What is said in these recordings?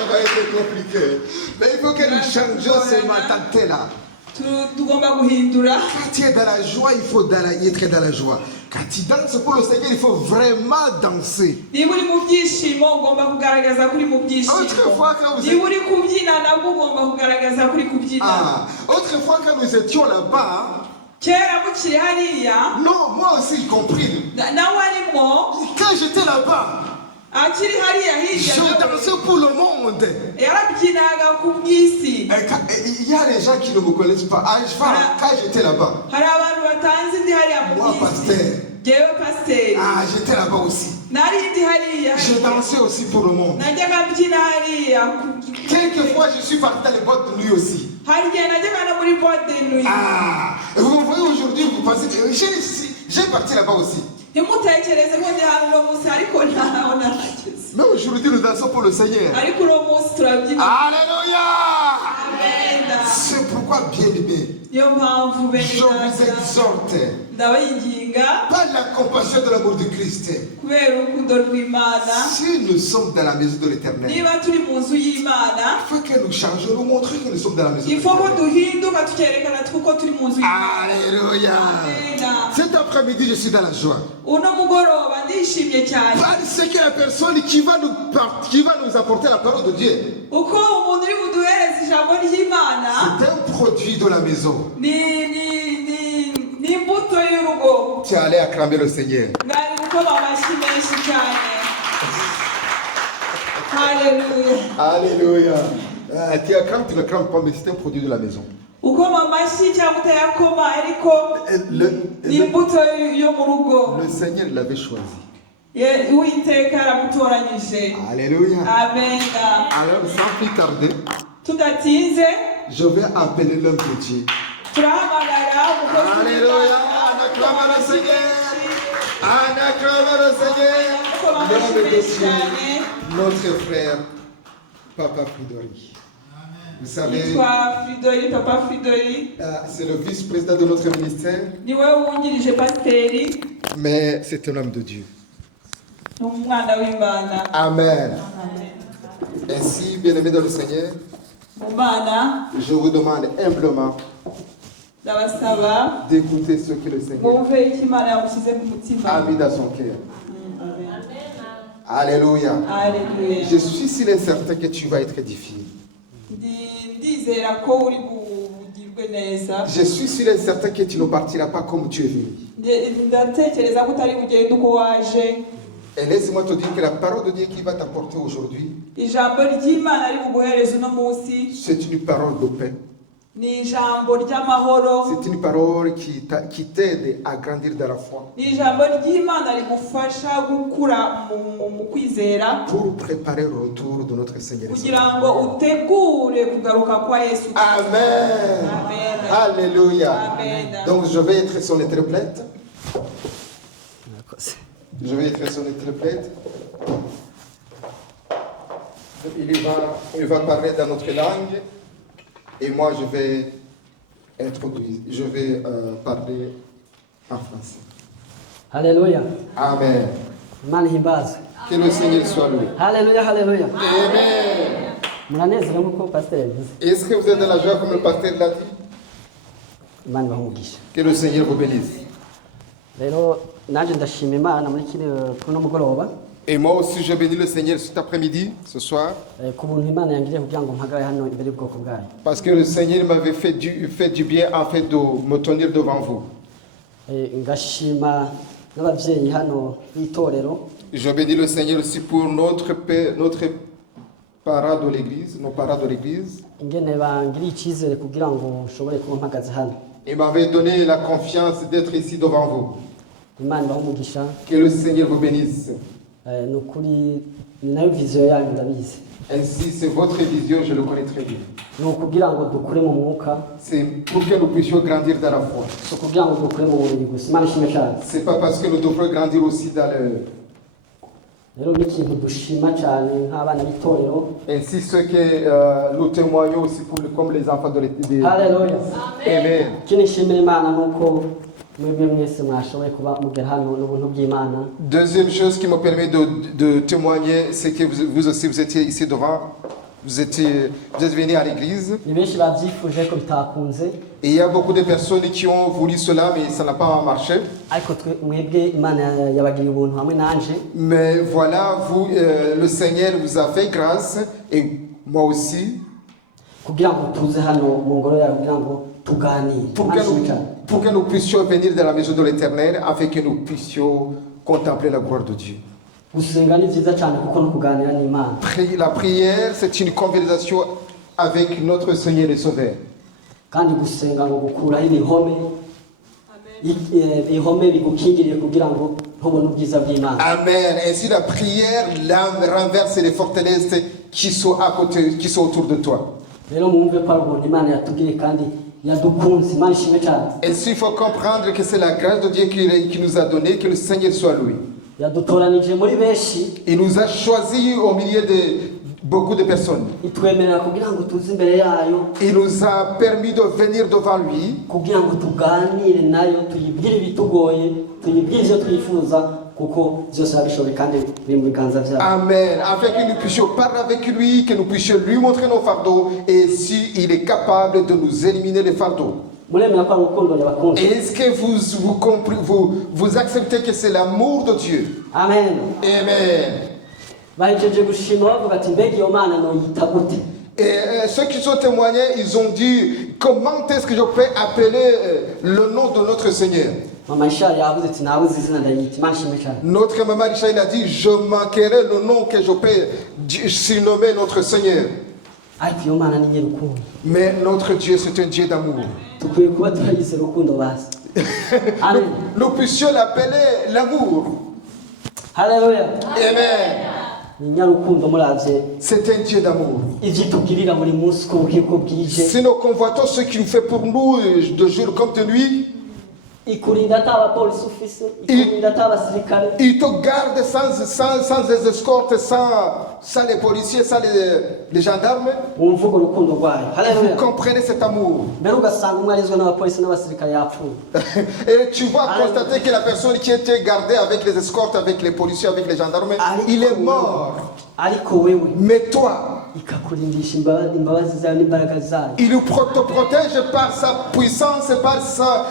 Ça va être compliqué. Mais il faut que nous changions ce matin-là. Quand tu es dans la joie, il faut être dans la joie. Quand tu danses pour le Seigneur, il faut vraiment danser. Autrefois, quand nous étions là-bas, non, moi aussi, y compris. Quand j'étais là-bas, je dansais pour le monde. Il y a des gens qui ne me connaissent pas. Quand j'étais là-bas, moi, pasteur, j'étais là-bas aussi. Je dansais aussi pour le monde. Quelquefois, je suis parti dans les boîtes de nuit aussi. Vous me voyez aujourd'hui, vous pensez que j'ai parti là-bas aussi. Mais aujourd'hui, nous dansons pour le Seigneur. Alléluia! C'est pourquoi, bien-aimé, je vous exhorte par la compassion de l'amour de Christ. Si nous sommes dans la maison de l'Éternel, il faut que nous changions, nous montrions que nous sommes dans la maison de l'Éternel. Alléluia! Cet après-midi, je suis dans la joie. Parce que la personne qui va nous apporter la parole de Dieu, c'est un produit de la maison. Tu es allé acclamer le Seigneur. Alléluia. Tu acclames, tu ne l'acclames pas, mais c'est un produit de la maison. Le Seigneur l'avait choisi. Alléluia. Amen. Alors, sans plus tarder, je vais appeler l'homme de Dieu. Alléluia. On acclame le Seigneur. On acclame le Seigneur. L'homme de Dieu, notre frère, Papa Fridori. Vous savez, c'est le vice-président de notre ministère, mais c'est un homme de Dieu. Amen. Ainsi, bien-aimés dans le Seigneur, je vous demande humblement d'écouter ce que le Seigneur a mis dans son cœur. Alléluia. Je suis si certain que tu vas être édifié. Je suis sûr et certain que tu ne partiras pas comme tu es venu. Et laisse-moi te dire que la parole de Dieu qui va t'apporter aujourd'hui, c'est une parole de paix. C'est une parole qui t'aide à grandir dans la foi. Pour préparer le retour de notre Seigneur. Amen. Alléluia. Donc je vais être son interprète. Je vais être son interprète. Il va parler dans notre langue. Et moi, je vais parler en français. Alléluia. Amen. Manhimbaza. Que le Seigneur soit loué. Alléluia, alléluia. Amen. Est-ce que vous êtes dans la joie comme le pasteur l'a dit? Que le Seigneur vous bénisse. Et moi aussi, je bénis le Seigneur cet après-midi, ce soir. Parce que le Seigneur m'avait fait du bien afin de me tenir devant vous. Je bénis le Seigneur aussi pour notre parents de l'église, nos parents de l'église. Il m'avait donné la confiance d'être ici devant vous. Que le Seigneur vous bénisse. Ainsi, c'est votre vision, je le connais très bien. C'est pour que nous puissions grandir dans la foi. C'est pas parce que nous devons grandir aussi dans le... Ainsi, ce que nous témoignons aussi comme les enfants de l'église. Alléluia. Amen. Deuxième chose qui me permet de témoigner, c'est que vous aussi vous étiez ici devant. vous êtes venus à l'église. ni benshi babyifuje ko bitakunze Et il y a beaucoup de personnes qui ont voulu cela, mais ça n'a pas marché. ariko mwebwe imana yabagiriye ubuntu hamwe nanje Mais voilà, vous, le Seigneur vous a fait grâce, et moi aussi, kugira ngo tuze hano mu ngoro yawe kugira ngo tuganire pour que nous puissions venir dans la maison de l'Éternel, afin que nous puissions contempler la gloire de Dieu. gusenga ni byiza cyane kuko no kuganira n'Imana. La prière, c'est une conversation avec notre Seigneur et Sauveur. kandi gusenga ngo gukuraho ibihome ihome bigukingiriye kugira ngo ntubone ubwiza bw'Imana. Amen. Ainsi la prière renverse les forteresses qui sont à côté, qui sont autour de toi. rero mwumve ko ari ubuntu Imana yatubwiye kandi yadukunze. Imana ishimwe cyane. Ainsi il faut comprendre que c'est la grâce de Dieu qui nous a donné, que le Seigneur soit loué. yadutoranije muri benshi. Il nous a choisis au milieu de beaucoup de personnes. itwemerera kugira ngo tuze imbere yayo. Il nous a permis de venir devant lui. kugira ngo tuganire nayo tuyibwire ibitugoye tuyibwire ibyo twifuza kuko byose abishoboye kandi biri mu biganza byayo. Amen. Afin que nous puissions parler avec lui, que nous puissions lui montrer nos fardeaux, et si il est capable de nous éliminer les fardeaux. muremera ko ari urukundo yabakunze. Est-ce que vous acceptez que c'est l'amour de Dieu? amen. Amen. bahejeje gushima bavuga ati mbega iyo mana noyita gute. Et ceux qui sont témoignés, ils ont dit, comment est-ce que je peux appeler le nom de notre Seigneur? mama Richard yavuze ati nabuze izina ndayita. Imana ishimwe cyane. Notre maman Richard a dit, je manquerai le nom que je peux surnommer notre Seigneur. ariko iyo mana ni nyerukundo. Mais notre Dieu, c'est un Dieu d'amour. dukwiye kuba turagize urukundo basi. amen. Nous puissions l'appeler l'amour. haleluya. Amen. ni nyarukundo muravye. C'est un Dieu d'amour. ivyo tugirira buri munsi ko buke ko bwije. Si nous convoitons ce qu'il fait pour nous de jour comme de nuit, ikurinda ata abapolisi ufise, ikurinda ata abasirikare. il te garde sans les escortes, sans les policiers, sans les gendarmes. wumva urwo rukundo rwayo. Vous haleluya. comprenez cet amour. mbere ugasanga umwe arizwe n'abapolisi n'abasirikare yapfuye. Et tu vas constater que la personne qui était gardée avec les escortes, avec les policiers, avec les gendarmes, il est mort. ariko wewe Mais toi, ikakurindisha imbabazi zayo n'imbaraga zayo. il te protège par sa puissance et par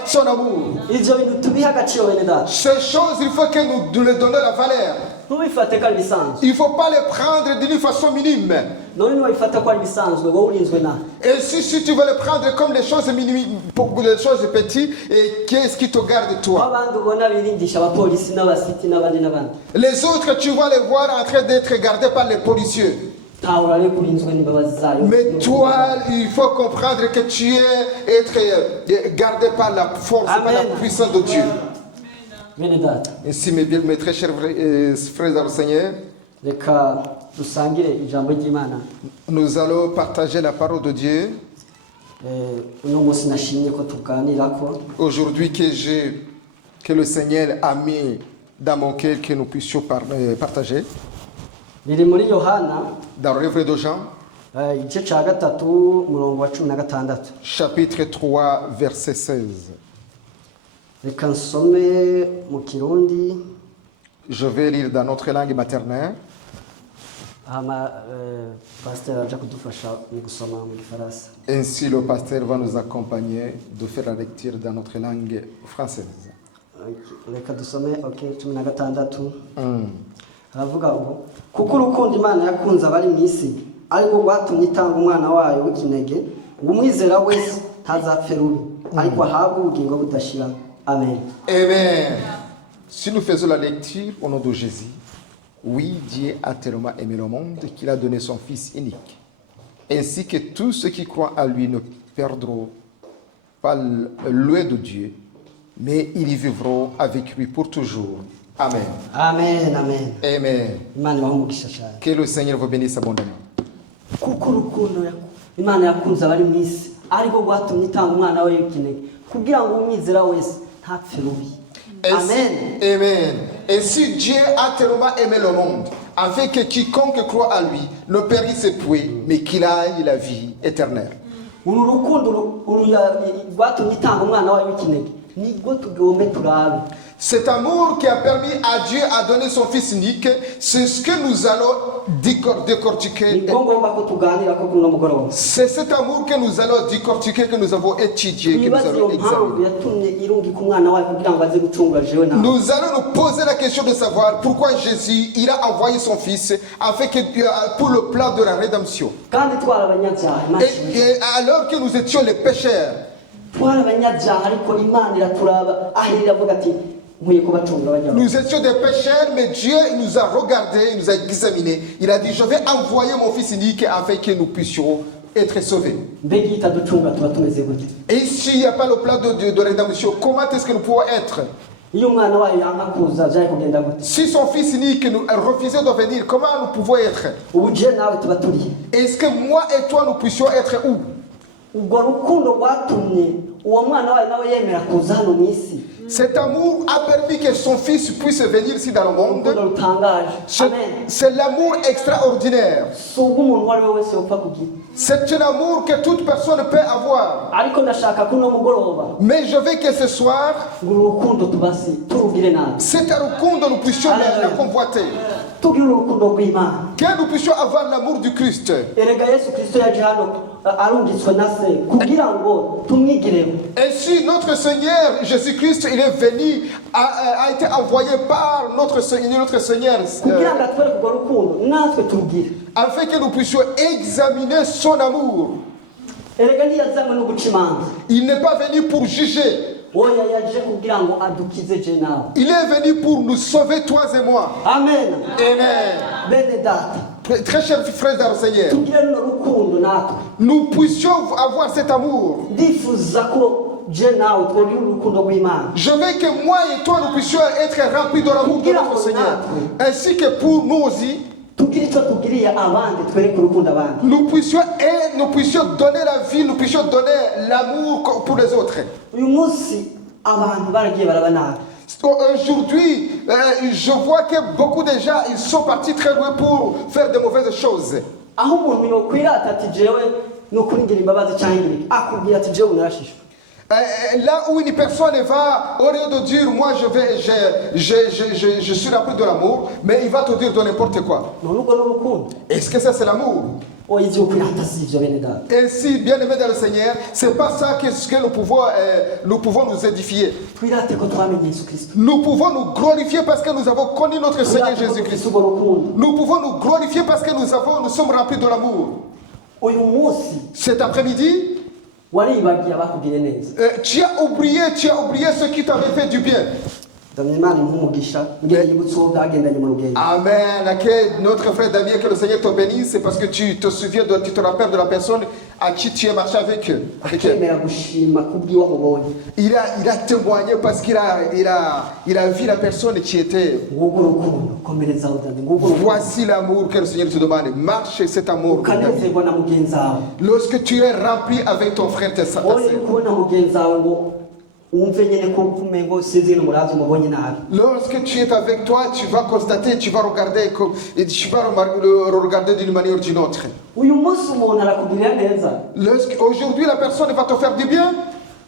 son amour. ivyo bintu tubiha agaciro bene data. Ces choses, il faut que nous leur donnions la valeur. ntubifate ko ari bisanzwe. Il ne faut pas les prendre d'une façon minime. none niwabifata ko ari bisanzwe wowe urinzwe na. Et si tu veux les prendre comme des choses minimes, les choses petites, et qu'est-ce qui te garde toi? abandi ubona birindisha abapolisi n'abasiti n'abandi n'abandi. Les autres, tu vas les voir en train d'être gardés par les policiers. ntawe urare kurinzwe n'imbabazi zayo. Mais toi, il faut comprendre que tu es être gardé par la force, par la puissance de Dieu. bene data Ainsi, mes très chers frères dans le Seigneur, reka dusangire ijambo ry'Imana. nous allons partager la parole de Dieu. uno munsi nashimye ko tuganirako. Aujourd'hui, que le Seigneur a mis dans mon cœur que nous puissions partager. biri muri Yohana Dans le livre de Jean, igice cya gatatu umurongo wa 16. chapitre 3, verset 16. reka nsome mu kirundi. Je vais lire dans notre langue maternelle. pasiteri aje kudufasha mu gusoma mu gifaransa. Ainsi, le pasteur va nous accompagner de faire la lecture dans notre langue française. reka dusome 16. aravuga ngo kuko urukundo Imana yakunze abari mu isi ariko rwatumye itanga umwana wayo w'ikinege ngo umwizera wese ntazapfe rubi ariko ahabwe ubugingo budashira. Amen. Amen. Si nous faisons la lecture au nom de Jésus, oui, Dieu a tellement aimé le monde qu'il a donné son Fils unique, ainsi que tous ceux qui croient à lui ne perdront pas loin de Dieu, mais ils vivront avec lui pour toujours. Amen. Amen. Amen. Amen. Imana ibahe cyane. Que le Seigneur vous bénisse abondamment. kuko urukundo Imana yakunze abari mu isi ariko rwatumye itanga umwana wayo w'ikinege kugira ngo umwizera wese ntapfe rubi. Amen. Amen. Ainsi Dieu a tellement aimé le monde, afin que quiconque croit à lui ne périsse point, mais qu'il aille la vie éternelle. uru rukundo rwatumye itanga umwana wayo w'ikinege nibwo tugombe turabe. Cet amour qui a permis à Dieu à donner son Fils unique, c'est ce que nous allons décortiquer. Nibwo ngomba ko tuganira ko kuno mugoroba. C'est cet amour que nous allons décortiquer, que nous avons étudié, que nous allons examiner. yatumye irungika umwana wayo kugira ngo aze gucungura jewe nawe. Nous allons nous poser la question de savoir pourquoi Jésus il a envoyé son Fils afin que, pour le plan de la rédemption. Kandi twara abanyabyaha Et alors que nous étions les pécheurs, twara abanyabyaha ariko Imana iraturaba ahirira avuga ati nkwiye kubacunga abanyabyaha. nous étions des pécheurs, mais Dieu il nous a regardés, il nous a examinés. Il a dit, je vais envoyer mon Fils unique afin que nous puissions être sauvés. Mbega iyo itaducunga tuba tumeze gute? Et s'il n'y a pas le plan de rédemption, comment est-ce que nous pouvons être? Iyo umwana wayo yanga kuza byari kugenda gute? Si son Fils unique nous refusait de venir, comment nous pouvons être? Ubu je nawe tuba turi. Est-ce que moi et toi nous puissions être où? Ubwo rukundo rwatumye uwo mwana wayo nawe yemera kuza hano mu isi. Cet amour a permis que son Fils puisse venir ici dans le monde. Urukundo rutangaje. Amen. C'est l'amour extraordinaire. Si ubw'umuntu uwo ari we wese upfa kugira. C'est un amour que toute personne peut avoir. Ariko ndashaka kuno mugoroba Mais je veux que ce soir, uru rukundo tubasi turugire nabi. c'est un rukundo nous puissions la convoiter. Tugire urukundo rw'Imana. Que nous puissions avoir l'amour du Christ. Erega Yesu Kristo yaje hano arungitswe na se kugira ngo tumwigireho. Et si notre Seigneur Jésus-Christ il est venu, a été envoyé par notre Seigneur, Kugira ngo atwereke urwo rukundo natwe turugire. afin que nous puissions examiner son amour. Erega ntiyazanywe no guca imanza. Il n'est pas venu pour juger. Oya yaje kugira ngo adukize je nawe. Il est venu pour nous sauver, toi et moi. Amen. Amen. Bene data. Très chers frères dans le Seigneur, Tugire runo rukundo natwe. nous puissions avoir cet amour. Ndifuza ko je nawe twogira urukundo rw'Imana. Je veux que moi et toi nous puissions être remplis de l'amour de notre Seigneur. Ainsi que pour nous aussi, Tugire icyo tugiriye abandi twereke urukundo abandi. nous puissions donner la vie, nous puissions donner l'amour pour les autres. Uyu munsi abantu baragiye baraba nabi. Aujourd'hui, je vois que beaucoup de gens ils sont partis très loin pour faire de mauvaises choses. Aho umuntu yokwirata ati jewe nukuri ngira imbabazi cyangwa ngiriki akubwira ati jewe narashishwe. Là où une personne va, au lieu de dire moi je suis rempli de l'amour, mais il va te dire de n'importe quoi. None ubwo n'urukundo. Est-ce que ça c'est l'amour? Oya ivyo kwirata si ivyo bene data. Et si bien aimé dans le Seigneur, c'est pas ça que nous pouvons nous édifier. Twirate ko twamenye Yesu Kristo. Nous pouvons nous glorifier parce que nous avons connu notre Seigneur Jésus-Christ. Ubwo rukundo. Nous pouvons nous glorifier parce que nous sommes remplis de l'amour. Uyu munsi Cet après-midi, waribagiye abakugire neza. tu as oublié ceux qui t'avaient fait du bien. Damye Imana impumugisha ngene yibutse uwo bwagendanye mu rugendo. Amen. Que notre frère Damien, que le Seigneur te bénisse, c'est parce que tu te souviens, tu te rappelles de la personne à qui tu es marché avec eux. Akemera gushima kubwiwe amubonye. Il a témoigné parce qu'il a vu la personne qui était. Ngubwo urukundo komereza udande. Ngubwo Voici l'amour que le Seigneur te demande. Marche cet amour. ukanezerwa na mugenzi wawe. Lorsque tu es rempli avec ton frère, ta sœur. Oya kubona mugenzi wawe ngo umve nyene ko kumengo sizino murazi mubonye nabi. Lorsque tu es avec toi, tu vas constater, tu vas regarder et tu vas le regarder d'une manière ou d'une autre. Uyu munsi umuntu arakugirira neza. Aujourd'hui, la personne va te faire du bien.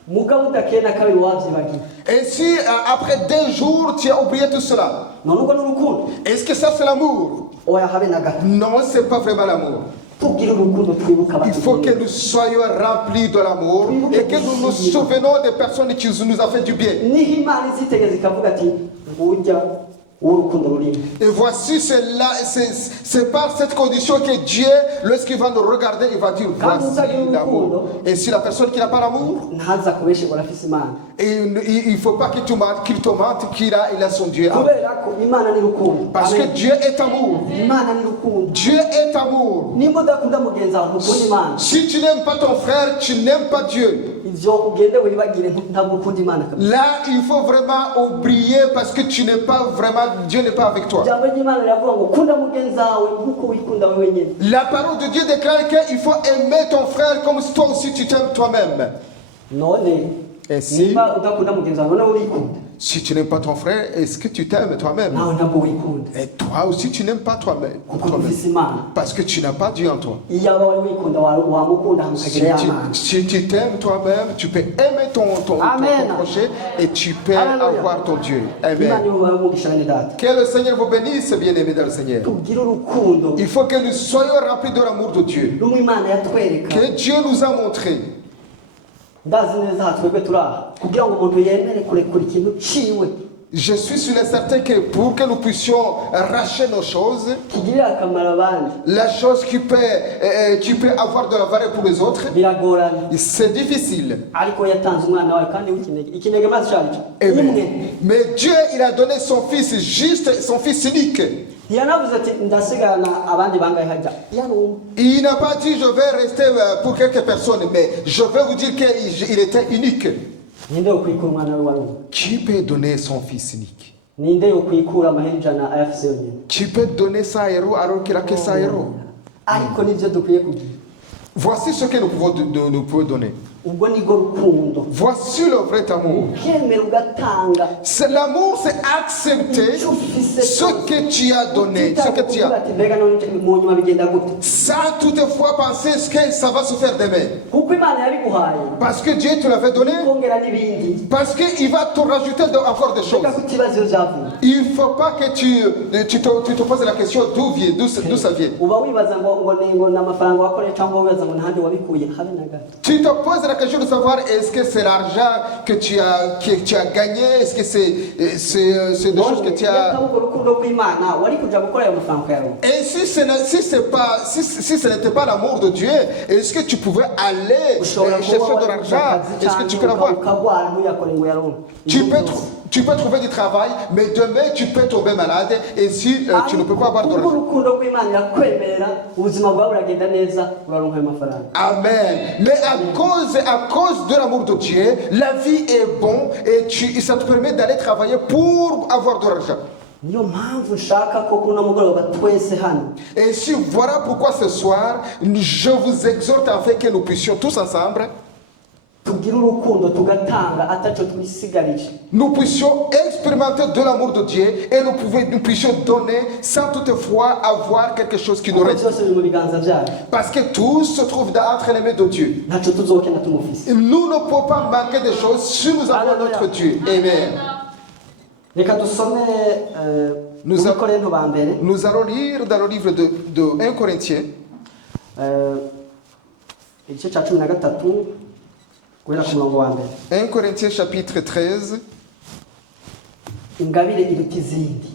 Mugabo udakeye na kabiri wavyibagiye. Et si après 2 jours, tu as oublié tout cela, None ubwo n'urukundo. est-ce que ça c'est l'amour? Oya habe na gato. Non, c'est pas vraiment l'amour. Tugire urukundo twibuka Il faut que abakugirira. nous soyons remplis de l'amour et que nous nous souvenons des personnes qui nous ont fait du bien. Niho Imana izitegeza ikavuga ati ngurya urukundo rurimo. Et voici, c'est par cette condition que Dieu, lorsqu'il va nous regarder, il va dire voici l'amour. Et si la personne qui n'a pas l'amour, Ntaza kubeshegwa afise Imana. il ne faut pas qu'il te mente qu'il a son Dieu. Kubera ko Imana ni rukundo. Parce que Amen. Dieu est amour. Imana ni rukundo. Dieu est amour. Nimba udakunda mugenzi wawe ntukunda Imana. Si tu n'aimes pas ton frère, tu n'aimes pas Dieu. Ivyo ugende wibagire ntabwo ukunda Imana kabisa. Là, il faut vraiment oublier parce que tu n'es pas vraiment, Dieu n'est pas avec toi. Ijambo ry'Imana riravuga ngo kunda mugenzi wawe nkuko wikunda wewe wenyine. La parole de Dieu déclare qu'il faut aimer ton frère comme si toi aussi tu t'aimes toi-même. None Et si, nimba udakunda mugenzi wawe none urikunda. Si tu n'aimes pas ton frère, est-ce que tu t'aimes toi-même? nawe ntabwo wikunda Et toi aussi, tu n'aimes pas toi-même. kuko ufise imana. Parce que tu n'as pas Dieu en toi. iyo aba wari wikunda wamukunda Si mukagira tu, y'amana. si tu t'aimes toi-même, tu peux aimer ton Amen. prochain et tu peux Alléluia. avoir ton Dieu. Amen. imana ibahe umugisha bene data. Que le Seigneur vous bénisse, bien-aimés dans le Seigneur. tugire urukundo Il faut que nous soyons remplis de l'amour de Dieu. rumwe imana yatwereka. Que Dieu nous a montré. ndazi neza aha twebwe turi aha kugira ngo umuntu yemere kurekura ikintu ciwe Je suis sûr et certain que pour que nous puissions racheter nos choses, kigirira akamaro abandi la chose qui peut avoir de la valeur pour les autres, biragorana, c'est difficile. ariko yatanze umwana wawe kandi w'ikinege. ikinege maze cyacu Amen. imwe. Mais Dieu, il a donné son fils juste, son fils unique. ntiyanavuze ati ndasigarana abandi bangahe hajya yanumva. Il n'a pas dit je vais rester pour quelques personnes, mais je vais vous dire qu'il était unique. ninde yo kwikura umwana we warumva? Qui peut donner son fils unique? ninde yo kwikura amahera ijana ayafise yonyine? Qui peut donner 100 euros alors qu'il a que 100 euros? ariko nivyo dukwiye kugira. Voici ce que nous pouvons donner. ubwo nibwo rukundo. Voici le vrai amour. ukemera ugatanga. C'est l'amour, c'est accepter ce que tu as donné, ce que tu as. ati mbega none mu nyuma bigenda gute? Sans toutefois penser ce que ça va se faire demain. kuko imana yabiguhaye Parce que Dieu te l'avait donné. kongera n'ibindi. Parce qu'il va te rajouter encore des choses. reka ko ikibazo iyo vyavuye. Il ne faut pas que tu te poses la question d'où ça vient. uba wibaza ngo ni amafaranga wakoreye cyangwa wibaza ngo ntahandi wabikuye habe na gato. Tu te poses la question de savoir est-ce que c'est l'argent que tu as gagné, est-ce que c'est des choses que tu as... urwo rukundo rw'imana wari kuja gukora ayo mafaranga ukayaronka. Et si ce n'était pas l'amour de Dieu, est-ce que tu pouvais aller chercher de l'argent? Est-ce que tu peux l'avoir? ukagwara ntuyakore ngo uyaronke. Tu peux trouver du travail, mais demain tu peux tomber malade et si tu ne peux pas avoir de urwo l'argent. rukundo rw'imana irakwemerera ubuzima bwawe buragenda neza uraronka ayo mafaranga. Amen. Mais à cause de l'amour de Dieu, la vie est bonne et ça te permet d'aller travailler pour avoir de l'argent. niyo mpamvu nshaka ko kuno mugoroba twese hano. Et si voilà pourquoi ce soir, je vous exhorte afin que nous puissions tous ensemble, tugire urukundo tugatanga ataco twisigarije. nous puissions expérimenter de l'amour de Dieu et nous puissions donner sans toutefois avoir quelque chose qui nous kuko reste. byose biri mu biganza byayo. Parce que tout se trouve entre les mains de Dieu. ntaco tuzokena tumufise. Nous ne pouvons pas manquer de choses si nous avons notre Dieu. Amen. reka dusome Nous mu Bikorinto ba mbere Nous allons lire dans le livre de 1 Corinthiens, igice cya 13 guhera ku murongo wa mbere. 1 Corinthiens chapitre 13. ingabire iruta izindi.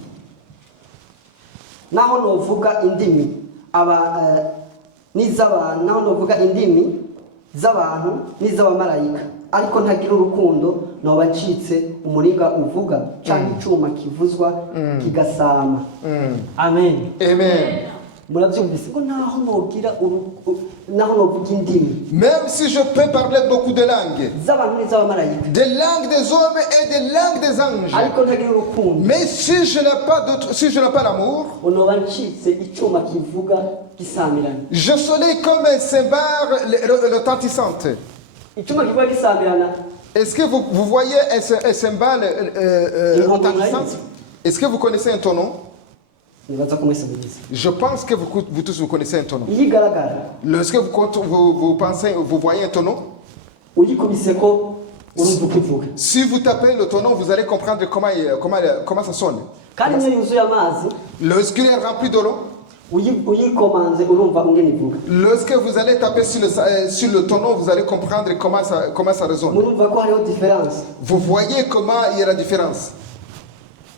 naho novuga indimi naho novuga indimi z'abantu n'iz'abamarayika ariko ntagira urukundo noba ncitse umuringa uvuga cyangwa icyuma kivuzwa kigasama. Amen. Amen. murabyumvise ko naho novuga indimi Même si je peux parler beaucoup de langues, z'abantu n'iz'abamarayika des langues des hommes et des langues des anges, ariko ntagira urukundo mais si je n'ai pas l'amour, noba ncitse icyuma kivuga gisamirana. je serai comme un cymbale retentissante. icyuma kivuga gisamirana. Est-ce que vous voyez un cymbale retentissante? Est-ce que vous connaissez un tonneau? nibaza ko mwese mubizi. Je pense que vous tous vous connaissez un tonneau. iyo igaragara Lorsque vous voyez un tonneau, uyikubise ko urumva uko ivuga. si vous tapez le tonneau, vous allez comprendre comment ça sonne. kandi iyo yuzuye amazi Lorsqu'il est rempli de l'eau, uyikomanze urumva ungene ivuga. lorsque vous allez taper sur le tonneau, vous allez comprendre comment ça résonne. murumva ko hariho diferanse. Vous voyez comment il y a la différence.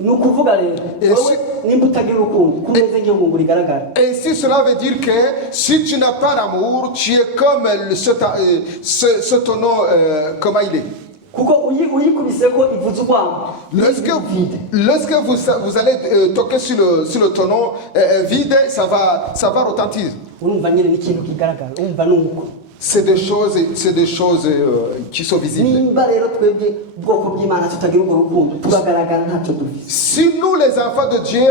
ni ukuvuga rero wowe nimba utagira urukundo kumeze nk'iyo ngunguru igaragara. Et si cela veut dire que si tu n'as pas l'amour, tu es comme ce tonneau, comment il est. kuko uyikubise ko ivuze urwamo. Lorsque vous allez toquer sur le tonneau vide, ça va retentir. urumva nyine n'ikintu kigaragara urumva nuko. C'est des choses qui sont visibles. nimba rero twebwe ubwoko bw'Imana tutagira urwo rukundo turagaragara ntacyo dufite. Si nous, les enfants de Dieu,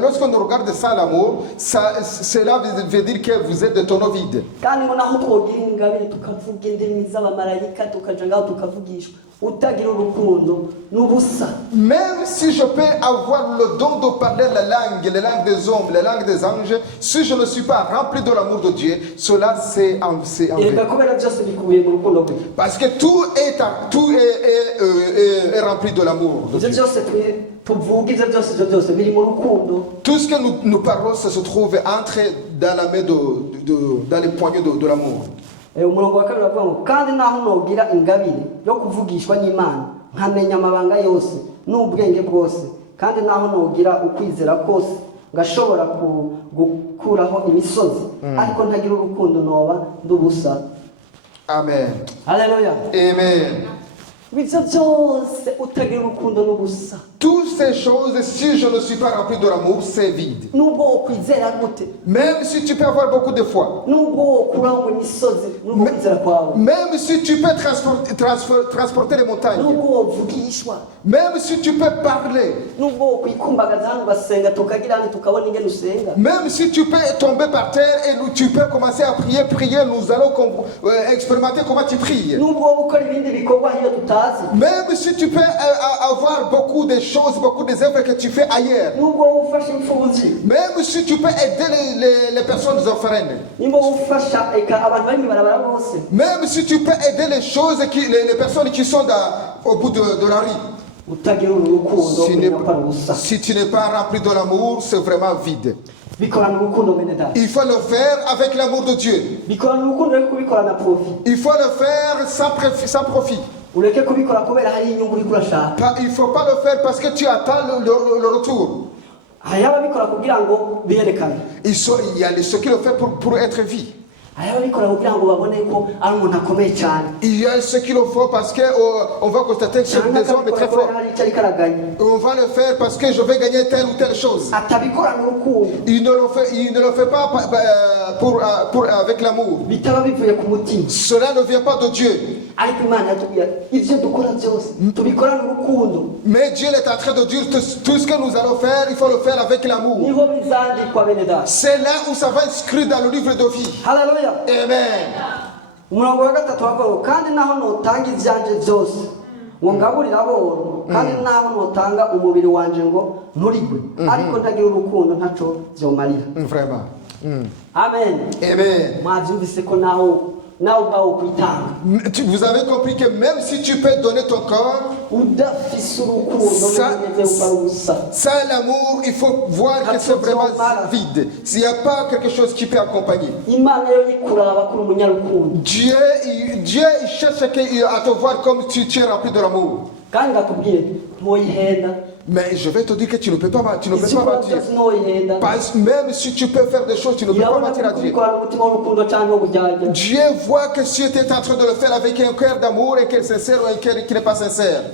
lorsqu'on nous regarde sans l'amour, cela veut dire que vous êtes des tonneaux vides. kandi ngo naho twogira ingabire tukavuga indimi z'abamarayika tukaja ngaho tukavugishwa utagira urukundo n'ubusa. Même si je peux avoir le don de parler les langues des hommes, les langues des anges, si je ne suis pas rempli de l'amour de Dieu, cela c'est en Erega kubera byose bikubiye mu rukundo rwe. parce que tout est rempli de l'amour de Ibyo Dieu. byose tuvuga, ibyo byose biri mu rukundo. Tout ce que nous parlons, ça se trouve entre dans la main dans les poignées de l'amour. Umurongo wa kabiri avuga ngo kandi naho nogira ingabire yo kuvugishwa n'Imana nkamenya amabanga yose n'ubwenge bwose kandi naho nogira ukwizera kose ngashobora gukuraho imisozi ariko ntagira urukundo noba ndubusa. Amen. Haleluya. Amen. Ibyo byose utagira urukundo n'ubusa. Toutes ces choses, si je ne suis pas rempli de l'amour, c'est vide. Nubwo wokwizera gute, Même si tu peux avoir beaucoup de foi, nubwo wokuraho imisozi nubwo kwizera kwawe, même si tu peux transporter les montagnes, nubwo wovugishwa, même si tu peux parler, nubwo wokwikumbagaza hano ugasenga tukagira hano tukabona ingene usenga, même si tu peux tomber par terre et tu peux commencer à prier, nous allons expérimenter comment tu pries. nubwo wowe ukora ibindi bikorwa hiyo tutazi, Même si tu peux avoir beaucoup de choses, beaucoup des œuvres que tu fais ailleurs, nubwo wowe ufasha imfubyi, même si tu peux aider les personnes orphelines, nimba wowe ufasha abantu bari mw'ibarabara bose, même si tu peux aider les personnes qui sont au bout de la rue, utagira urukundo umenya ko ari ubusa. si tu n'es pas rempli de l'amour, c'est vraiment vide. Bikorana urukundo bene data, Il faut le faire avec l'amour de Dieu. bikorana urukundo ariko kubikorana profit. Il faut le faire sans profit. Ureke kubikora kubera hari inyungu uriko urashaka. Il ne faut pas le faire parce que tu attends le retour. Hari ababikora kugira ngo biyerekane. Il y a ceux qui le font pour être vus. Hari ababikora kugira ngo babone ko ari umuntu akomeye cyane. Il y a ceux qui le font parce qu'on va constater que c'est des hommes très forts. On va le faire parce que je vais gagner telle ou telle chose. Atabikorana urukundo. Il ne le fait pas avec l'amour. Bitaba bivuye ku mutima. Cela ne vient pas de Dieu. Ariko Imana yatubwira ivyo dukora byose tubikorana urukundo. Mais Dieu est en train de dire tout ce que nous allons faire, il faut le faire avec l'amour. Niho bizandikwa bene data. C'est là où ça va inscrire dans le livre de vie. Haleluya. Amen. Umurongo wa gatatu wavuga kandi naho notanga ivyanje byose ngo ngaburira aboro kandi naho notanga umubiri wanje ngo nturigwe ariko ntagira urukundo ntaco vyomarira. Vraiment. Amen. Amen. Mwavyumvise ko naho ubwawo kwitanga. Vous avez compris que même si tu peux donner ton corps, udafise urukundo sans l'amour, il faut voir que c'est vraiment vide. S'il n'y a pas quelque chose qui peut accompagner. Imana yo ikuraba kuri umunyarukundo. Dieu il cherche à te voir comme tu es rempli de l'amour. Kandi ngakubwire ntoyihenda. Mais je vais te dire que tu ne peux pas mentir. Même si tu peux faire des choses, tu ne peux pas mentir à Dieu. Dieu voit que si tu es en train de le faire avec un cœur d'amour et qu'elle est sincère ou un cœur qui n'est pas sincère.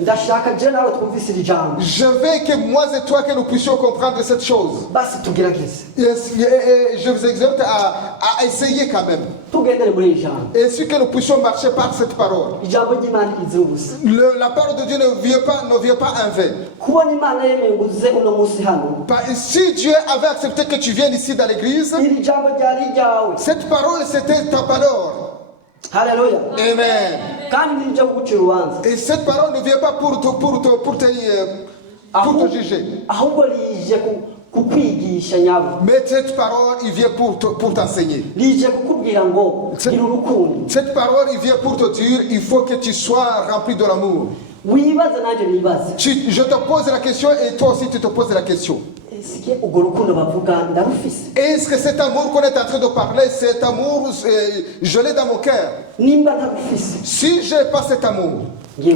Je veux que moi et toi que nous puissions comprendre cette chose. Et je vous exhorte à essayer quand même. Et si que nous puissions marcher par cette parole. La parole de Dieu ne vient pas en vain. Si Dieu avait accepté que tu viennes ici dans l'église, cette parole c'était ta parole. Alléluia. Amen. Et cette parole ne vient pas pour te juger. Mais cette parole, il vient pour t'enseigner. Cette parole, il vient pour te dire, il faut que tu sois rempli de l'amour. Je te pose la question et toi aussi tu te poses la question. Est-ce que cet amour qu'on est en train de parler, cet amour, je l'ai dans mon cœur? Si je n'ai pas cet amour, je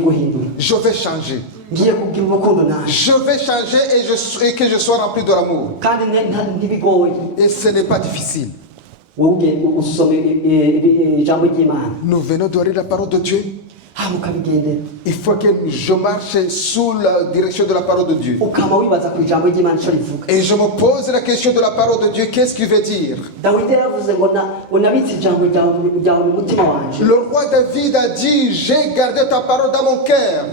vais changer. Je vais changer et que je sois rempli de l'amour. Et ce n'est pas difficile. Nous venons de lire la parole de Dieu. Il faut que je marche sous la direction de la parole de Dieu. Et je me pose la question de la parole de Dieu, qu'est-ce qu'il veut dire? Le roi David a dit, j'ai gardé ta parole dans mon cœur,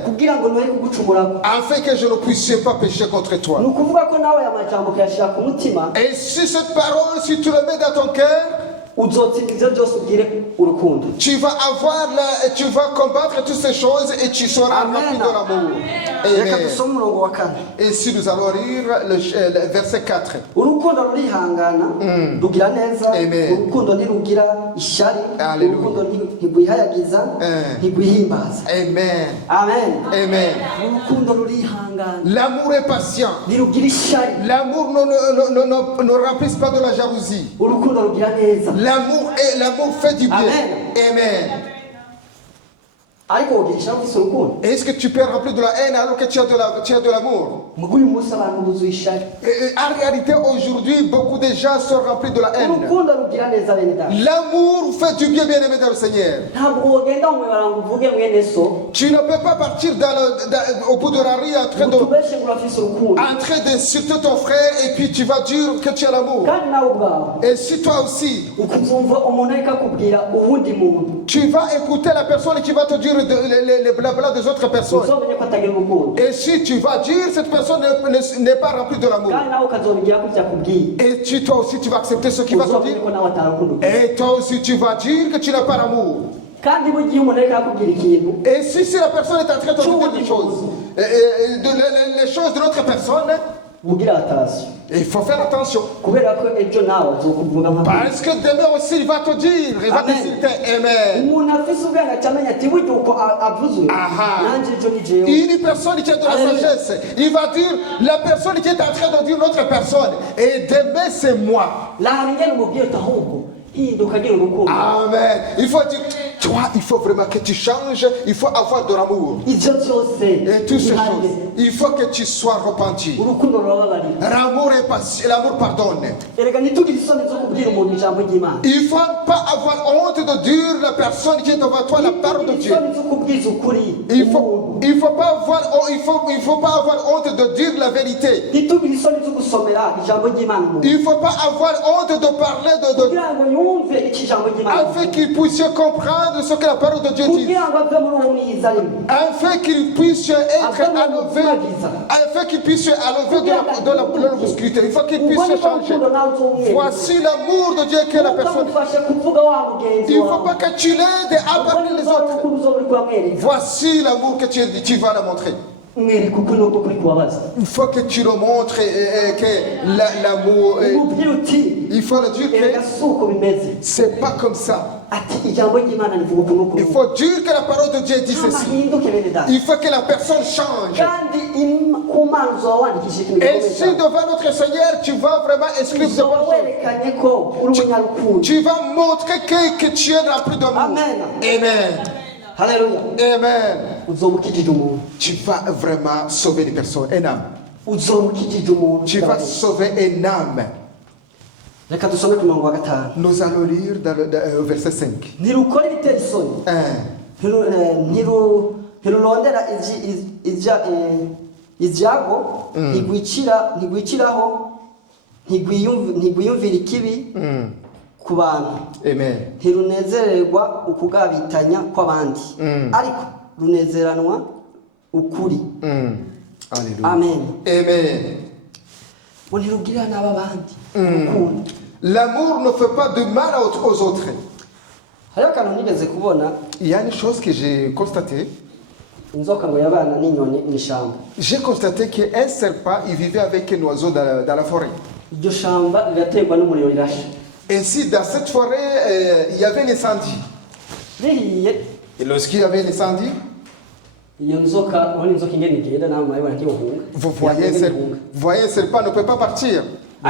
afin que je ne puisse pas pécher contre toi. Et si cette parole, si tu la mets dans ton cœur, Tu vas tu vas combattre toutes ces choses et tu seras rempli de l'amour. Amen. Et si nous allons lire le verset 4. Amen. Amen. L'amour est patient. L'amour ne remplisse pas de la jalousie. L'amour fait du bien. Amen. Est-ce que tu peux remplir de la haine alors que tu as de l'amour? En réalité, aujourd'hui, beaucoup de gens sont remplis de la haine. L'amour fait du bien, bien aimé dans le Seigneur. Tu ne peux pas partir au bout de la rue en train d'insulter ton frère et puis tu vas dire que tu as l'amour. Et si toi aussi, tu vas écouter la personne qui va te dire les blabla des autres personnes. Et si tu vas dire cette personne n'est pas remplie de l'amour. Et toi aussi tu vas accepter ce qu'il va te dire. Et toi aussi tu vas dire que tu n'as pas l'amour. Et si la personne est en train de te dire des choses, les choses de l'autre personne, il faut faire attention. Parce que demain aussi il va te dire, il va t'insulter. Amen. Une personne qui a de la sagesse, il va dire la personne qui est en train de dire l'autre personne. Et demain c'est moi. Amen. Il faut dire, toi, il faut vraiment que tu changes. Il faut avoir de l'amour. Et toutes ces choses, il faut que tu sois repenti. L'amour est patient, l'amour pardonne. Il ne faut pas avoir honte de dire la personne qui est devant toi la parole de Dieu. Il faut pas avoir honte de dire la vérité. Il ne faut pas avoir honte de parler afin qu'ils puissent comprendre ce que la parole de Dieu dit. Afin qu'ils puissent être enlevés, afin qu'ils puissent enlever de l'obscurité. Il faut qu'ils puissent changer. Voici l'amour de Dieu que la personne. Il ne faut pas que tu l'aides à parler les autres. Voici l'amour que tu vas la montrer. Il faut que tu le montres que l'amour, il faut le dire que c'est pas comme ça. Il faut dire que la parole de Dieu dit ceci. Il faut que la personne change. Et si devant notre Seigneur tu vas vraiment exclure de tu vas montrer que tu es rempli d'amour. Amen. Alléluia. Amen. Tu vas vraiment sauver des personnes, une âme. Tu vas sauver une âme. Nous allons lire dans le verset 5. ku bantu ntirunezererwa ukugabitanya kw'abandi ariko runezeranwa ukuri. Amen. Amen. L'amour ne fait pas de mal aux autres. Il y a une chose que j'ai constatée. J'ai constaté qu'un serpent il vivait avec un oiseau dans la forêt. Ainsi, dans cette forêt, il y avait l'incendie. Et lorsqu'il y avait l'incendie, vous voyez, un serpent ne peut pas partir. Et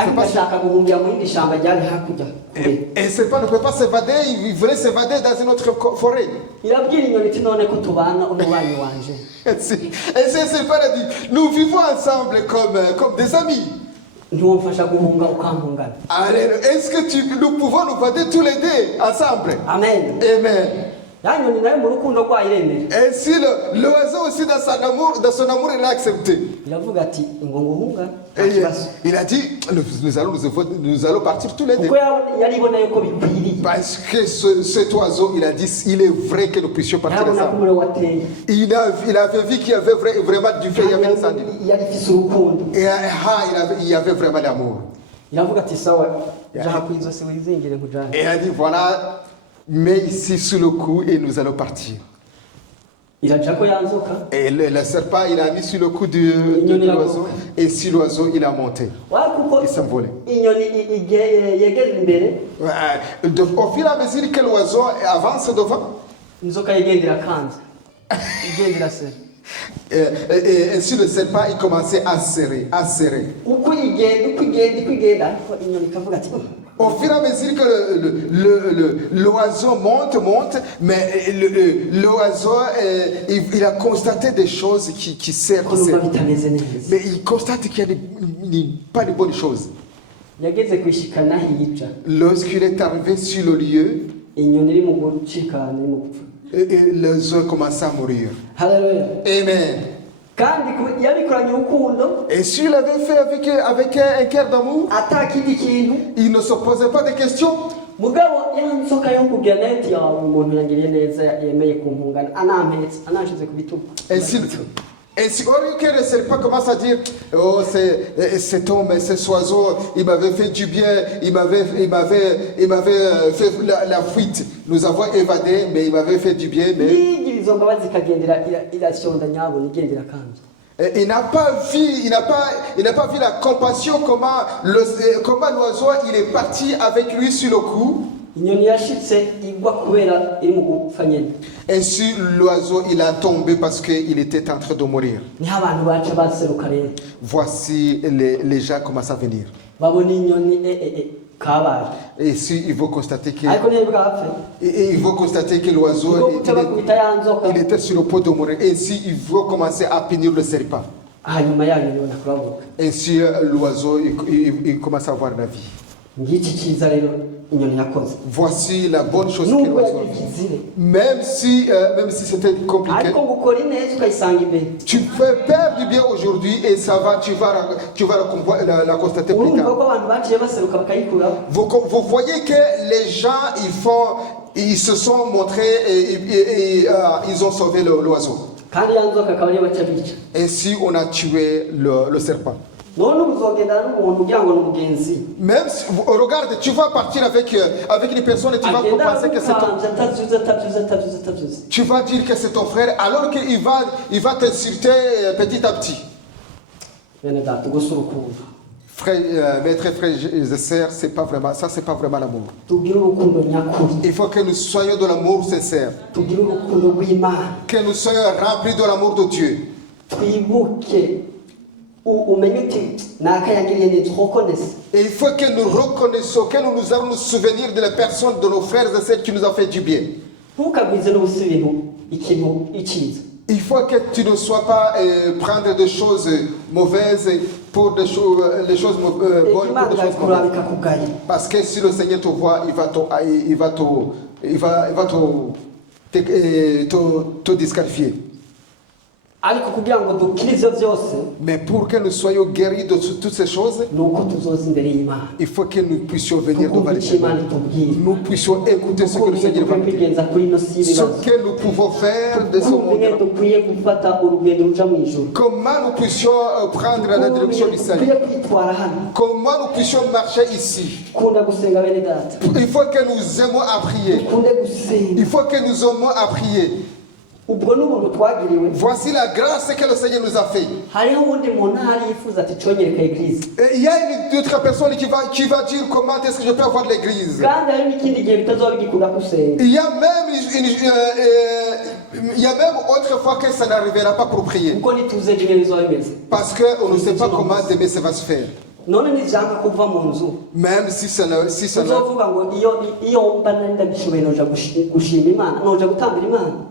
un serpent ne peut pas s'évader, il voulait s'évader dans une autre forêt. Et c'est un serpent a dit, nous vivons ensemble comme des amis. Est-ce que nous pouvons nous battre tous les deux ensemble? Amen. Amen. Et si l'oiseau aussi dans son amour il a accepté. Il a dit nous allons partir tous les deux. Parce que cet oiseau il a dit il est vrai que nous puissions partir ensemble. Il avait vu qu'il y avait vraiment du feu, il y avait l'incendie. Et il y avait vraiment l'amour. iravuga ati sawa jaha kwizosi wizingire nkujana. Et elle dit voilà, mets ici sous le cou et nous allons partir. Irajako yanzoka. Et le serpent, il a mis sur le cou de l'oiseau. Et si l'oiseau, il a monté. Il s'envolait. Au fur et à mesure que l'oiseau avance devant, et ainsi le serpent, il commençait à serrer, à serrer. Au fur et à mesure que l'oiseau monte, mais l'oiseau, il a constaté des choses qui serrent. Mais il constate qu'il n'y a pas de bonnes choses. Lorsqu'il est arrivé sur le lieu, l'oiseau commençait à mourir. Amen. Et s'il avait fait avec un cœur d'amour, il ne se posait pas de questions. Et si au lieu que le serpent commence à dire, oh cet homme, cet oiseau, il m'avait fait du bien, il m'avait fait la fuite. Nous avons évadé, mais il m'avait fait du bien. Mais il n'a pas vu la compassion, comment l'oiseau il est parti avec lui sur le cou. Ainsi l'oiseau il a tombé parce qu'il était en train de mourir. Voici les gens commencent à venir. Et ici il faut constater que l'oiseau il était sur le point de mourir. Et ici il faut commencer à punir le serpent. Ainsi l'oiseau il commence à avoir la vie. Voici la bonne chose que l'oiseau a fait. Même si c'était compliqué, tu peux faire du bien aujourd'hui et ça va, tu vas la constater plus tard. Vous voyez que les gens ils se sont montrés et ils ont sauvé l'oiseau. Ainsi on a tué le serpent. Même si, regarde, tu vas partir avec une personne et tu vas penser que c'est ton... Tu vas dire que c'est ton frère alors qu'il va t'insulter petit à petit. Mes très frères et sœurs, c'est pas vraiment l'amour. Il faut que nous soyons de l'amour sincère. Que nous soyons remplis de l'amour de Dieu. Et il faut que nous reconnaissions, que nous allons nous souvenir de la personne de nos frères et sœurs qui nous a fait du bien. Il faut que tu ne sois pas prendre des choses mauvaises pour les choses bonnes pour des choses mauvaises. Parce que si le Seigneur te voit, il va te disqualifier. Mais pour que nous soyons guéris de toutes ces choses, il faut que nous puissions venir devant le Seigneur. Nous puissions écouter ce que le Seigneur va nous dire. Ce que nous pouvons faire de ce monde. Comment nous puissions prendre la direction du salut. Comment nous puissions marcher ici. Il faut que nous aimions à prier. Il faut que nous aimions à prier. Voici la grâce que le Seigneur nous a fait. Il y a une autre personne qui va dire comment est-ce que je peux avoir l'église. Il y a même autrefois que ça n'arrivera pas pour prier. Parce qu'on ne sait pas comment demain ça va se faire. Même si ça ne...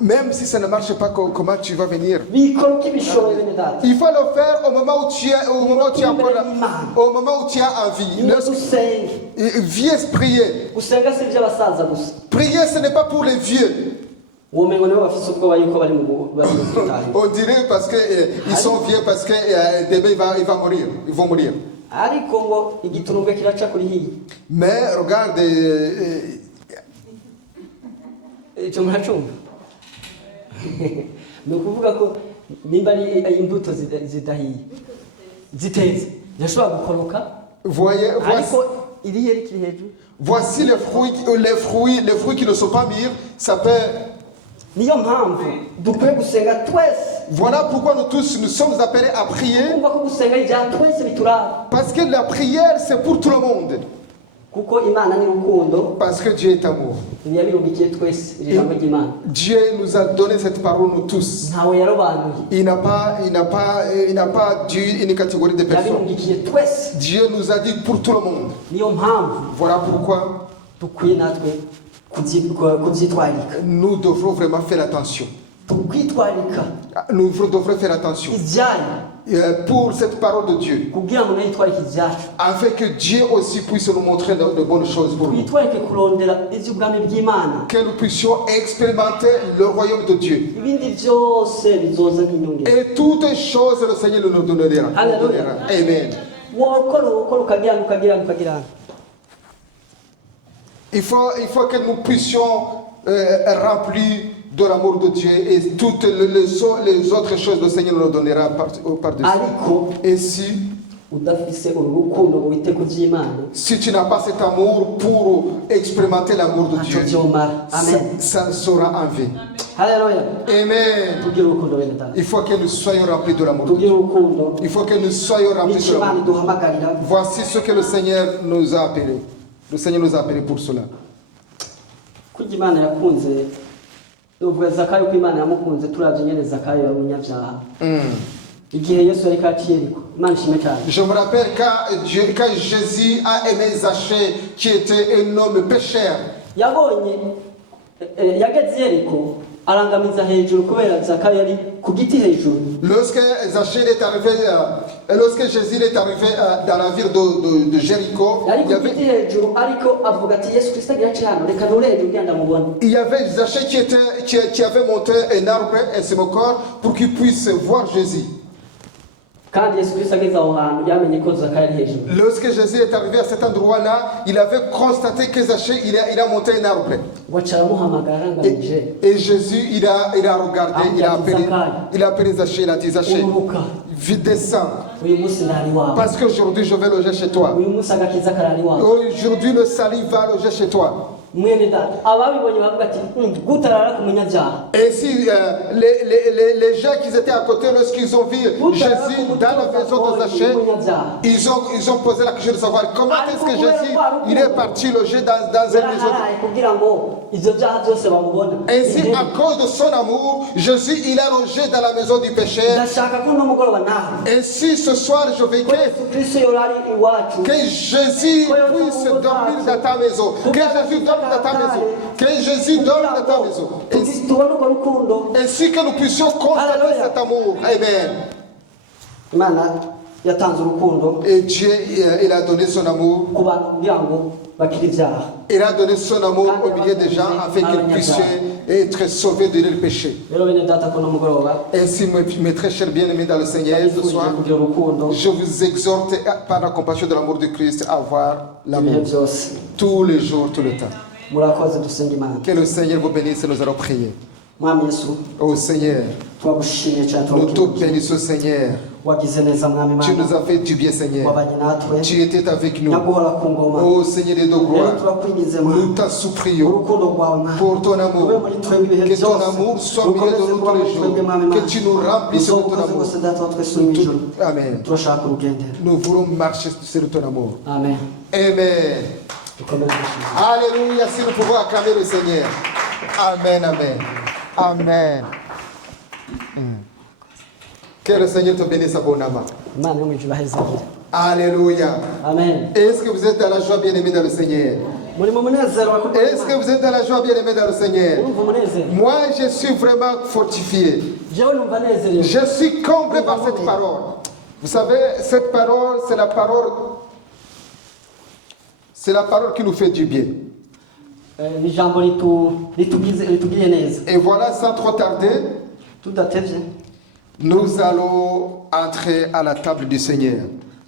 Même si ça ne marche pas, comment tu vas venir? Il faut le faire au moment où tu as envie. Viens prier. Prier, ce n'est pas pour les vieux. On dirait parce qu'ils sont vieux, parce que demain ils vont mourir. Mais regarde, ni ukuvuga ko nimba ari imbuto ziteze zishobora gukoroka Voyez, ariko irihe rikiri hejuru voici les fruits qui ne sont pas mûrs, ça peut. niyo mpamvu dukwiye gusenga twese Voilà pourquoi nous tous nous sommes appelés à prier. kumva ko gusenga ibya twese bituraba Parce que la prière c'est pour tout le monde. kuko imana ni urukundo Parce que Dieu est amour. ntiyabirungikiye twese iri jambo ry'imana Dieu nous a donné cette parole nous tous. ntawe yarobanuye Il n'a pas dû une catégorie de personnes. yabirungikiye twese Dieu nous a dit pour tout le monde. niyo mpamvu Voilà pourquoi dukwiye natwe kubyitwarika nous devrons vraiment faire attention. tukwitwarika Nous devrons faire attention ibyayo pour cette parole de Dieu. kugira ngo nayo yitwarike ibyacu Afin que Dieu aussi puisse nous montrer de bonnes choses pour nous. twitwarike kurondera iby'ubwami bw'imana Que nous puissions expérimenter le royaume de Dieu. ibindi byose bizoza nk'inyongera Et toutes choses, le Seigneur nous donnera. Alléluia. Amen. wokora ukagirana Il faut que nous puissions remplir de l'amour de Dieu et toutes les autres choses, le Seigneur nous donnera par-dessus. ariko Et si udafise uru rukundo ngo wite ku by'imana tu n'as pas cet amour pour expérimenter l'amour de ntacyo Dieu, byomara amen ça sera en vain. haleluya Amen. tugire urukundo bene data Il faut que nous soyons remplis de l'amour de Dieu. tugire urukundo Il faut que nous soyons remplis n'icyo de imana l'amour. iduhamagarira Voici ce que le Seigneur nous a appelé. Le Seigneur nous a appelé pour cela. kurya imana yakunze uvuga zakayo ko imana yamukunze turavye nyene zakayo yari umunyabyaha igihe yesu yari kaciyeriko imana ishime cyane Je me rappelle quand Jésus a aimé Zachée, qui était un homme pécheur. yabonye yageze yeriko arangamiza hejuru kubera zakayo yari ku giti hejuru Lorsque Jésus est arrivé dans la ville de Jéricho, yari ku giti hejuru ariko avuga ati yesu kristo agira cyane reka nurebe ugenda mubona il y avait Zachée qui avait monté un arbre et son corps pour qu'il puisse voir Jésus. kandi yesu kristo ageze aho hantu yamenye ko zakayo ari hejuru Lorsque Jésus est arrivé à cet endroit-là, il avait constaté que Zachée il a monté un arbre. waca aramuhamagara arangamije Et Jésus il a regardé, il a appelé Zachée, il a dit Zachée, ururuka descends, uyu munsi ndari wawe parce qu'aujourd'hui je vais loger chez toi. uyu munsi agakiza karari wawe Aujourd'hui le salut va loger chez toi. mwene data ababibonye bavuga ati gutarara ku munyabyaha Et si les gens qui étaient à côté, lorsqu'ils ont vu Jésus dans la maison de Zachée, ils ont posé la question de savoir comment est-ce que Jésus il est parti loger dans une maison. kugira ngo ivyo byaha byose bamubona Ainsi, à cause de son amour, Jésus il a logé dans la maison du péché. ndashaka ko uno mugoroba nawe Ainsi, ce soir, je veux ko yesu kristo yorari iwacu que Jésus puisse dormir dans ta maison. Que Jésus dorme dans ta maison. Que Jésus dorme dans ta maison. tubone urwo rukundo Ainsi que nous puissions constater cet amour. Amen. imana yatanze urukundo Et Dieu, il a donné son amour. ku bantu kugira ngo bakire ibyaha Il a donné son amour au milieu des gens afin qu'ils puissent être sauvés de leurs péchés. rero bene data ko no mugoroba Ainsi, mes très chers bien-aimés dans le Seigneur, ce soir, kugira urukundo je vous exhorte par la compassion de l'amour de Christ à avoir ibihe l'amour byose tous les jours, tout le temps. murakoze dusenga imana Que le Seigneur vous bénisse et nous allons prier. mwami yesu Ô Seigneur, twagushimiye cyane nous te twagushimiye bénissons, Seigneur. wagize neza mwami Tu nous imana as fait du bien, Seigneur. wabanye natwe Tu étais avec nous. nyaguhora ku ngoma Ô Seigneur de rero gloire, turakwingize nous mwami t'en supplions urukundo rwawe mwami pour ton ube amour. muri twebwe ibihe Que ton byose amour soit au milieu de nous tous les jours. Que tu nous remplisses de ton uzobukoze amour. bwose data wa twese uri mu ijuru Amen. turashaka urugendero Nous voulons marcher sur ton amour. amen Amen. dukomeze gushima Alléluia, si nous pouvons acclamer le Seigneur. Amen, amen. Amen. Que le Seigneur te bénisse abondamment. imana yo mu ijuru ahezagire Alléluia. amen Est-ce que vous êtes dans la joie bien-aimée dans le Seigneur? muri mu munezero wakuduha Est-ce que vous êtes dans la joie bien-aimée dans le Seigneur? urumva umunezero Moi, je suis vraiment fortifié. jewe numva nezerewe Je suis comblé par cette parole. Vous savez, cette parole, c'est la parole. C'est la parole qui nous fait du bien. ni ijambo ritugiriye neza Et voilà, sans trop tarder, tudatevye nous allons entrer à la table du Seigneur.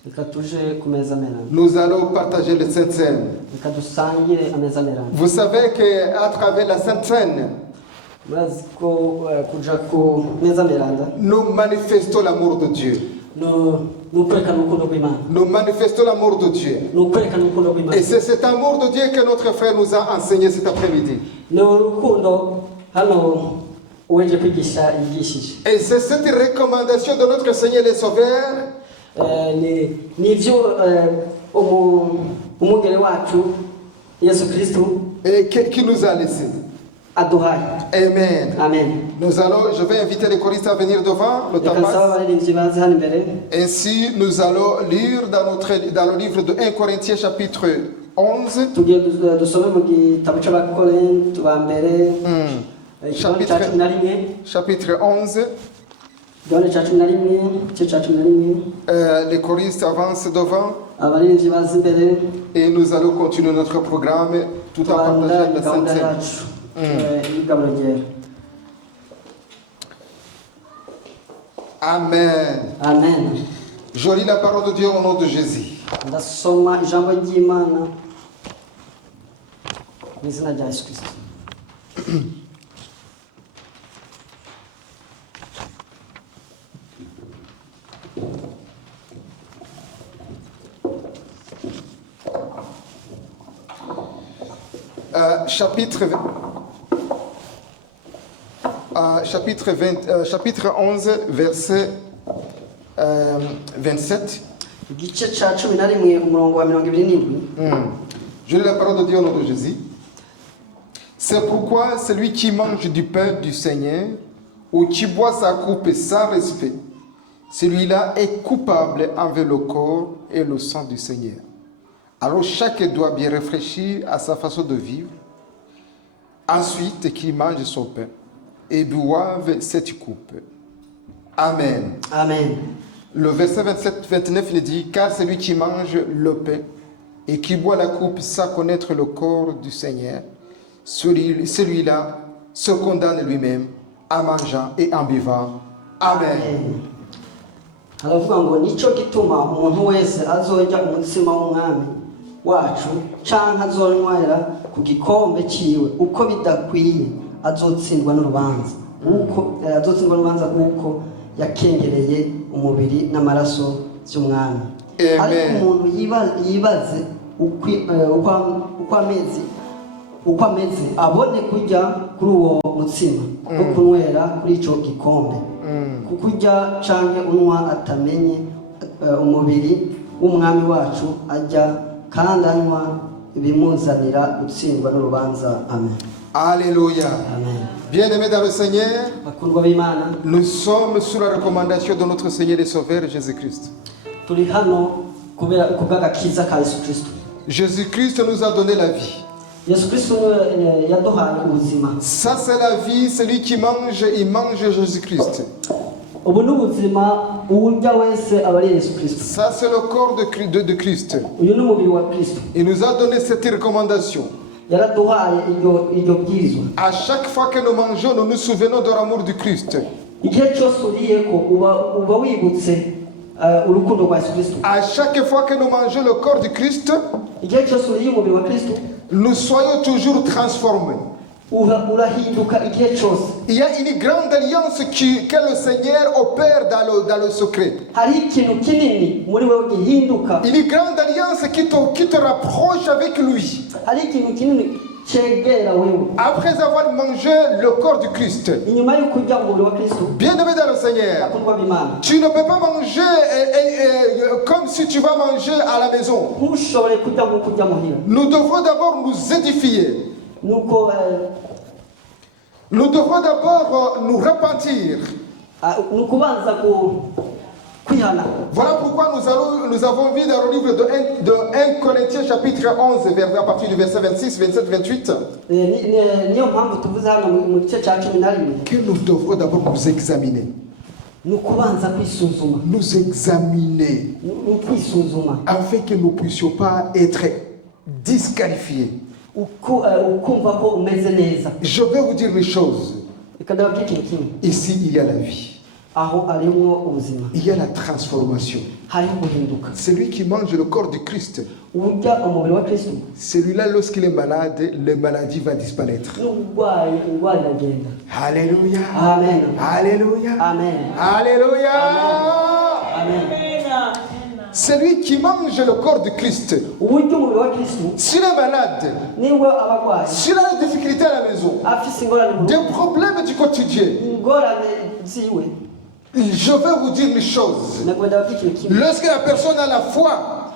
reka tuje ku meza merana Nous allons partager le Sainte Seine. reka dusangire ameza merana Vous savez qu'à travers la Sainte Seine, murazi ko kuja ku meza merana nous manifestons l'amour de Dieu. Nous manifestons l'amour de Dieu. Et c'est cet amour de Dieu que notre frère nous a enseigné cet après-midi. Et c'est cette recommandation de notre Seigneur le Sauveur et qui nous a laissé. Amen. Je vais inviter les choristes à venir devant. Le temps passe. Ainsi, nous allons lire dans le livre de 1 Corinthiens chapitre 11. Chapitre 11. Les choristes avancent devant. Et nous allons continuer notre programme tout en partageant la Sainte Seine. Amen. Je lis la parole de Dieu au nom de Jésus. Chapitre 11, verset 27. Je lis la parole de Dieu au nom de Jésus. C'est pourquoi celui qui mange du pain du Seigneur ou qui boit sa coupe sans respect, celui-là est coupable envers le corps et le sang du Seigneur. Alors chacun doit bien réfléchir à sa façon de vivre. Ensuite, qu'il mange son pain et boive cette coupe. Amen. Le verset 27-29 il dit, car celui qui mange le pain et qui boit la coupe sans connaître le corps du Seigneur, celui-là se condamne lui-même en mangeant et en buvant. Amen. Haravuga ngo nico gituma umuntu wese azojya umutsima w'umwami wacu canke azonywera ku gikombe ciwe uko bidakwiye azotsindwa n'urubanza kuko yakengereye umubiri n'amaraso by'umwami. Ariko umuntu yibaze uko ameze abone kujya kuri uwo mutsima no kunywera kuri ico gikombe. Kukurya canke unwa atamenye umubiri w'umwami wacu ajya kandi anywa ibimuzanira gutsindwa n'urubanza. Amen. Alléluia. Amen. Bien-aimés dans le Seigneur, nous sommes sous la recommandation de notre Seigneur et Sauveur Jésus-Christ. Jésus-Christ nous a donné la vie. Ça c'est la vie, celui qui mange, il mange Jésus-Christ. Ça c'est le corps de Christ. Il nous a donné cette recommandation. À chaque fois que nous mangeons, nous nous souvenons de l'amour du Christ. À chaque fois que nous mangeons le corps du Christ, nous soyons toujours transformés. Il y a une grande alliance que le Seigneur opère dans le secret. Une grande alliance qui te rapproche avec lui. Après avoir mangé le corps du Christ, bien-aimé dans le Seigneur, tu ne peux pas manger comme si tu vas manger à la maison. Nous devons d'abord nous édifier. Nous devons d'abord nous repentir. Voilà pourquoi nous avons vu dans le livre de 1 Corinthiens chapitre 11 à partir du verset 26, 27, 28 que nous devrons d'abord nous examiner. Nous examiner afin que nous ne puissions pas être disqualifiés. Je vais vous dire les choses. Ici, il y a la vie. Il y a la transformation. Celui qui mange le corps du Christ, celui-là, lorsqu'il est malade, la maladie va disparaître. Alléluia. Amen. Alléluia. Amen. Alléluia. Celui qui mange le corps de Christ, s'il est malade, s'il a des difficultés à la maison, des problèmes du quotidien, je vais vous dire une chose. Lorsque la personne a la foi,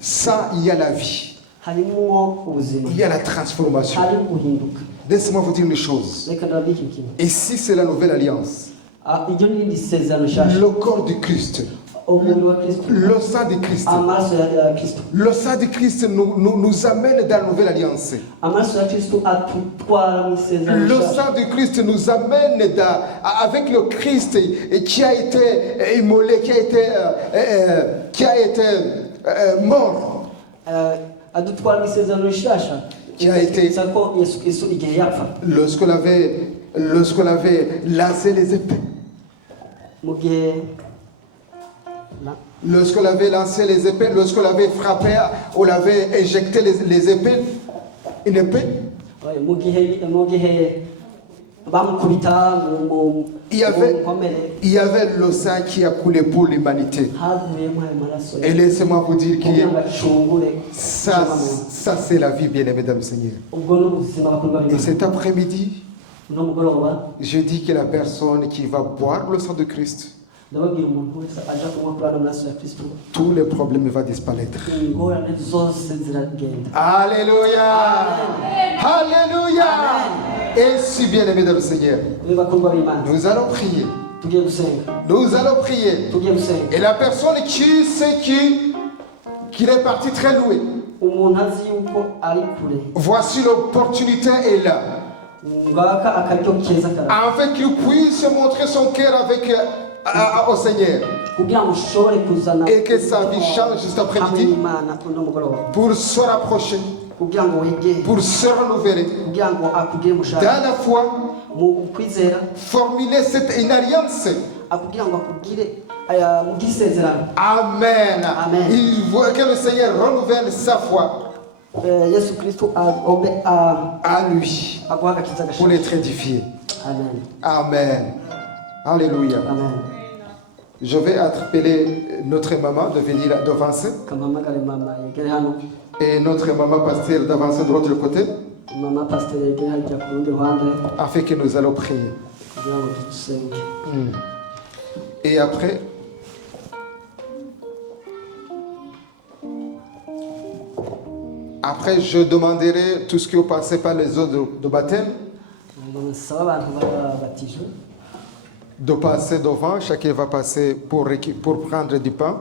ça, il y a la vie. Il y a la transformation. Laissez-moi vous dire une chose. Et si c'est la nouvelle alliance, le corps du Christ, le sang de Christ, le sang de Christ nous amène dans la nouvelle alliance. Le sang de Christ nous amène avec le Christ qui a été immolé, qui a été mort. Qui a été, lorsqu'on avait lancé les épées, lorsqu'on avait lancé les épées, lorsqu'on avait frappé, on avait éjecté les épées, une épée, il y avait le sang qui a coulé pour l'humanité. Et laissez-moi vous dire que ça c'est la vie, bien-aimés, mesdames et seigneurs. Et cet après-midi, je dis que la personne qui va boire le sang de Christ, tous les problèmes vont disparaître. Alléluia. Alléluia. Et si, bien-aimés dans le Seigneur, nous allons prier. Nous allons prier. Et la personne qui sait qu'il est parti très loin, voici l'opportunité est là. Afin qu'il puisse montrer son cœur avec au Seigneur. Et que sa vie change cet après-midi pour se rapprocher, pour se renouveler dans la foi, formuler une alliance. Amen. Il veut que le Seigneur renouvelle sa foi à lui pour l'être édifié. Amen. Alléluia. Amen. Je vais appeler notre maman de venir d'avancer. Et notre maman pasteur d'avancer de l'autre côté. Afin que nous allons prier. Et après, je demanderai tout ce qui est passé par les eaux de baptême. De passer devant, chacun va passer pour prendre du pain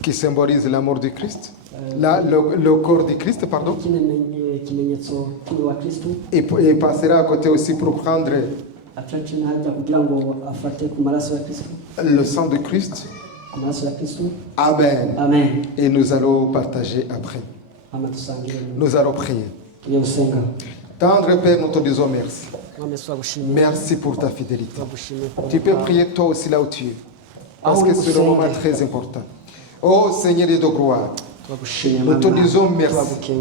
qui symbolise la mort du Christ, le corps du Christ, pardon. Et passera à côté aussi pour prendre le sang de Christ. Amen. Amen. Et nous allons partager après. Nous allons prier. Tendre Père, nous te disons merci. Merci pour ta fidélité. Tu peux prier toi aussi là où tu es. Parce que c'est un moment très important. Oh Seigneur de gloire, nous te disons merci.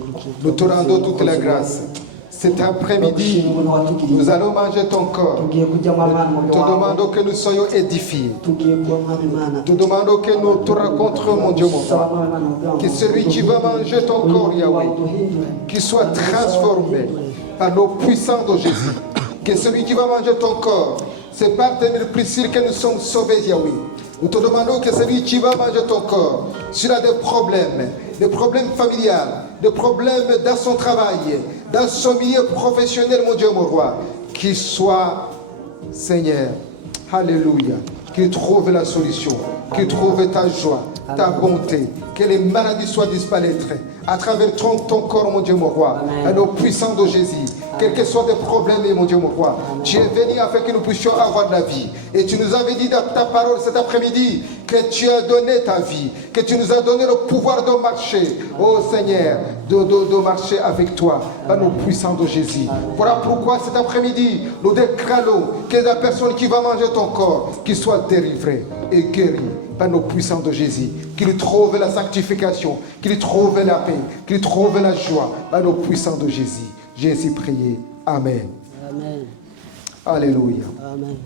Nous te rendons toute la grâce. Cet après-midi, nous allons manger ton corps. Nous te demandons que nous soyons édifiés. Nous te demandons que nous te rencontrons, mon Dieu, mon Père. Que celui qui va manger ton corps, Yahweh, qu'il soit transformé par l'eau puissante de Jésus. Que celui qui va manger ton corps, c'est par tes mille que nous sommes sauvés, Yahweh. Nous te demandons que celui qui va manger ton corps, s'il a des problèmes familiaux, des problèmes dans son travail, dans son milieu professionnel, mon Dieu, mon roi, qu'il soit, Seigneur, alléluia, qu'il trouve la solution, qu'il trouve ta joie, ta bonté, que les maladies soient disparaître à travers ton corps, mon Dieu, mon roi, à nos puissants de Jésus. Quels que soient des problèmes, mon Dieu, mon roi, tu es venu afin que nous puissions avoir de la vie. Et tu nous avais dit dans ta parole cet après-midi que tu as donné ta vie, que tu nous as donné le pouvoir de marcher, oh Seigneur, de marcher avec toi, par nos puissants de Jésus. Voilà pourquoi cet après-midi, nous déclarons que la personne qui va manger ton corps, qu'il soit délivré et guéri par nos puissants de Jésus, qu'il trouve la sanctification, qu'il trouve la paix, qu'il trouve la joie par nos puissants de Jésus. J'ai ainsi prié. Amen. Amen. Alléluia. Amen.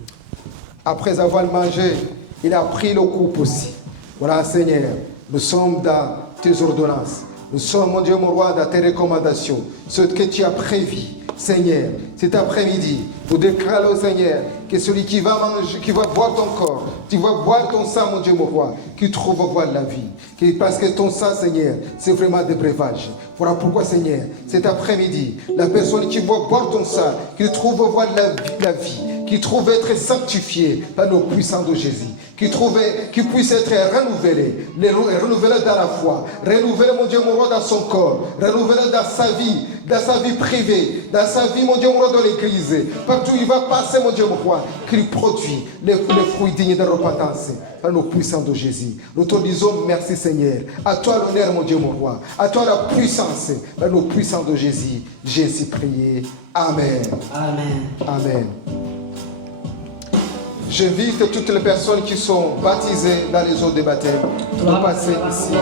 Après avoir mangé, il a pris le coupe aussi. Voilà, Seigneur, nous sommes dans tes ordonnances. Nous sommes, mon Dieu, mon roi, dans tes recommandations. Ce que tu as prévu, Seigneur, cet après-midi, nous déclarons, Seigneur, que celui qui va manger, qui va boire ton corps, qui va boire ton sang, mon Dieu, mon roi, qui trouve voir la vie. Parce que ton sang, Seigneur, c'est vraiment des breuvages. Voilà pourquoi, Seigneur, cet après-midi, la personne qui va boire ton sang, qui trouve voir la vie, qui trouve être sanctifié par le puissant de Jésus, qui puisse être renouvelé dans la foi, renouvelé, mon Dieu, mon roi, dans son corps, renouvelé dans sa vie privée, dans sa vie, mon Dieu, mon roi, dans l'église. Partout où il va passer, mon Dieu, mon roi, qu'il produit les fruits dignes de repentance par le puissant de Jésus. Nous te disons merci, Seigneur. À toi l'honneur, mon Dieu, mon roi. À toi la puissance par le puissant de Jésus. Jésus prié. Amen. Amen. Amen. J'invite toutes les personnes qui sont baptisées dans les eaux de baptême de passer ici.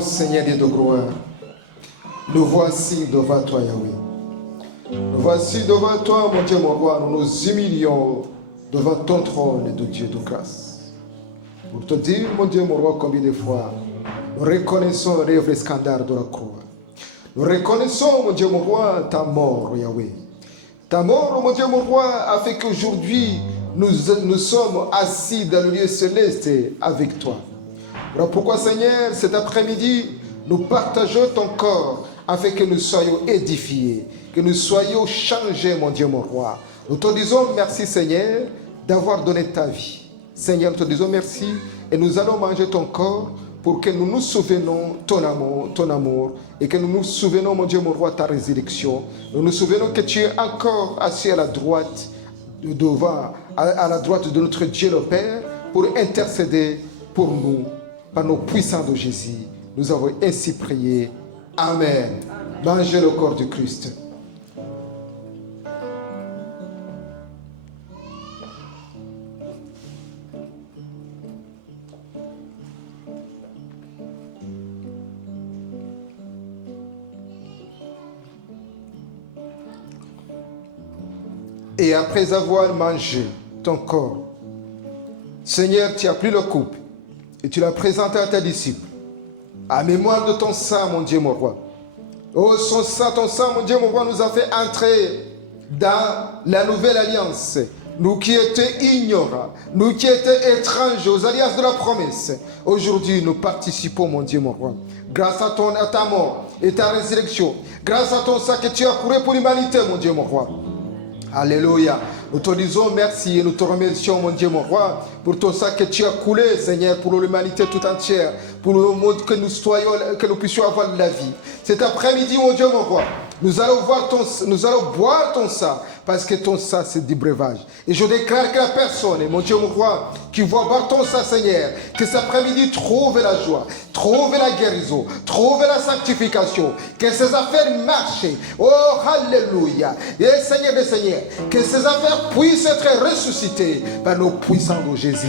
Seigneur Dieu de gloire, nous voici devant toi, Yahweh. Nous voici devant toi, mon Dieu, mon roi. Nous nous humilions devant ton trône de Dieu de grâce. Pour te dire, mon Dieu, mon roi, combien de fois nous reconnaissons le rêve scandale de la croix. Nous reconnaissons, mon Dieu, mon roi, ta mort, Yahweh. Ta mort, mon Dieu, mon roi, a fait qu'aujourd'hui, nous sommes assis dans le lieu céleste avec toi. Alors pourquoi, Seigneur, cet après-midi, nous partageons ton corps afin que nous soyons édifiés, que nous soyons changés, mon Dieu, mon roi. Nous te disons merci, Seigneur, d'avoir donné ta vie. Seigneur, nous te disons merci et nous allons manger ton corps pour que nous nous souvenons ton amour et que nous nous souvenons, mon Dieu, mon roi, ta résurrection. Nous nous souvenons que tu es encore assis à la droite, à la droite de notre Dieu le Père pour intercéder pour nous. Par nos puissants de Jésus, nous avons ainsi prié. Amen. Mangez le corps du Christ. Et après avoir mangé ton corps, Seigneur, tu as pris le coupe et tu l'as présenté à tes disciples, à mémoire de ton sang, mon Dieu, mon roi. Oh, ton sang, mon Dieu, mon roi, nous a fait entrer dans la nouvelle alliance. Nous qui étions ignorants, nous qui étions étranges aux alliances de la promesse. Aujourd'hui, nous participons, mon Dieu, mon roi. Grâce à ta mort et ta résurrection, grâce à ton sang que tu as couru pour l'humanité, mon Dieu, mon roi. Alléluia. Nous te disons merci et nous te remercions, mon Dieu, mon roi, pour ton sang que tu as coulé, Seigneur, pour l'humanité tout entière, pour le monde que nous puissions avoir la vie. Cet après-midi, mon Dieu, mon roi, nous allons boire ton sang, parce que ton sang, c'est du breuvage. Et je déclare que la personne, mon Dieu, mon roi, qui va boire ton sang, Seigneur, que cet après-midi trouve la joie, trouve la guérison, trouve la sanctification, que ces affaires marchent. Oh, alléluia. Et Seigneur des Seigneurs, que ces affaires puissent être ressuscitées par nos puissants de Jésus.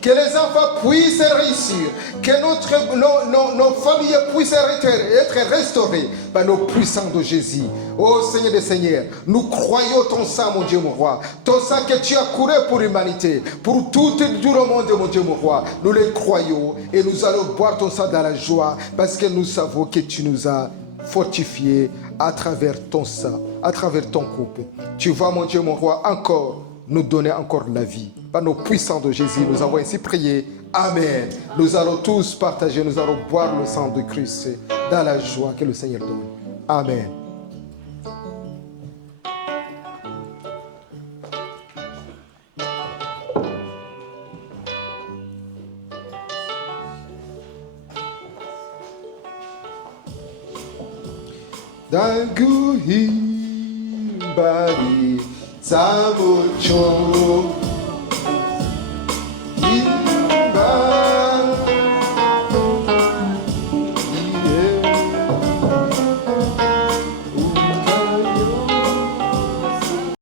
Que les enfants puissent réussir, que nos familles puissent être restaurées par nos puissants de Jésus. Oh Seigneur des Seigneurs, nous croyons ton sang, mon Dieu, mon roi. Ton sang que tu as couru pour l'humanité, pour tout le monde, mon Dieu, mon roi. Nous les croyons et nous allons boire ton sang dans la joie parce que nous savons que tu nous as fortifiés à travers ton sang, à travers ton couple. Tu vas, mon Dieu, mon roi, encore nous donner encore la vie. Par nos puissants de Jésus, nous avons ainsi prié. Amen. Nous allons tous partager, nous allons boire le sang de Christ dans la joie que le Seigneur donne. Amen. Daguhi Bari Samucho